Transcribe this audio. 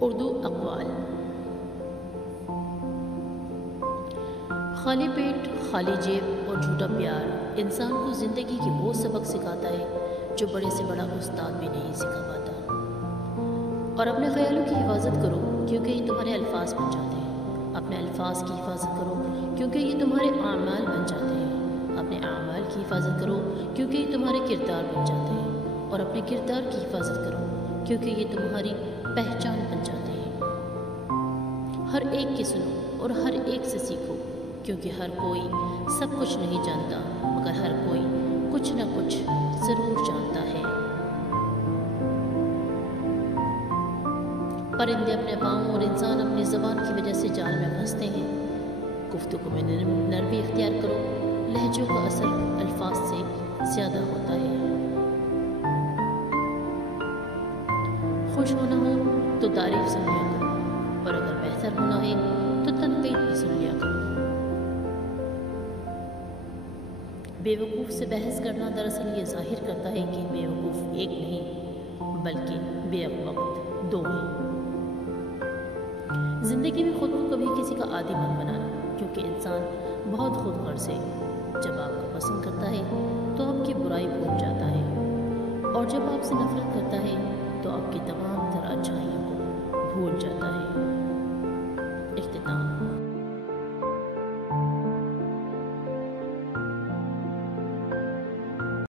اردو اقوال۔ خالی پیٹ، خالی جیب اور جھوٹا پیار انسان کو زندگی کی وہ سبق سکھاتا ہے جو بڑے سے بڑا استاد بھی نہیں سکھا پاتا۔ اور اپنے خیالوں کی حفاظت کرو کیونکہ یہ تمہارے الفاظ بن جاتے ہیں۔ اپنے الفاظ کی حفاظت کرو کیونکہ یہ تمہارے اعمال بن جاتے ہیں۔ اپنے اعمال کی حفاظت کرو کیونکہ یہ تمہارے کردار بن جاتے ہیں۔ اور اپنے کردار کی حفاظت کرو کیونکہ یہ تمہاری پہچان بن جاتے ہیں۔ ہر ایک کی سنو اور ہر ایک سے سیکھو کیونکہ ہر کوئی سب کچھ نہیں جانتا مگر ہر کوئی کچھ نہ کچھ ضرور جانتا ہے۔ پرندے اپنے پاؤں اور انسان اپنی زبان کی وجہ سے جال میں پھنستے ہیں۔ گفتگو میں نرمی اختیار کرو، لہجوں کا اثر الفاظ سے زیادہ ہوتا ہے۔ خوش ہونا ہو تو تعریف سن لیا کرو اور اگر بہتر ہونا ہے تو تنقید بھی سن لیا کرو۔ بے وقوف سے بحث کرنا دراصل یہ ظاہر کرتا ہے کہ بے وقوف ایک نہیں بلکہ بے وقت دو ہیں۔ زندگی میں خود کو کبھی کسی کا عادی مت بنانا کیونکہ انسان بہت خود غرض ہے۔ جب آپ کو پسند کرتا ہے تو آپ کی برائی بھول جاتا ہے اور جب آپ سے نفرت کرتا ہے تو آپ کی تمام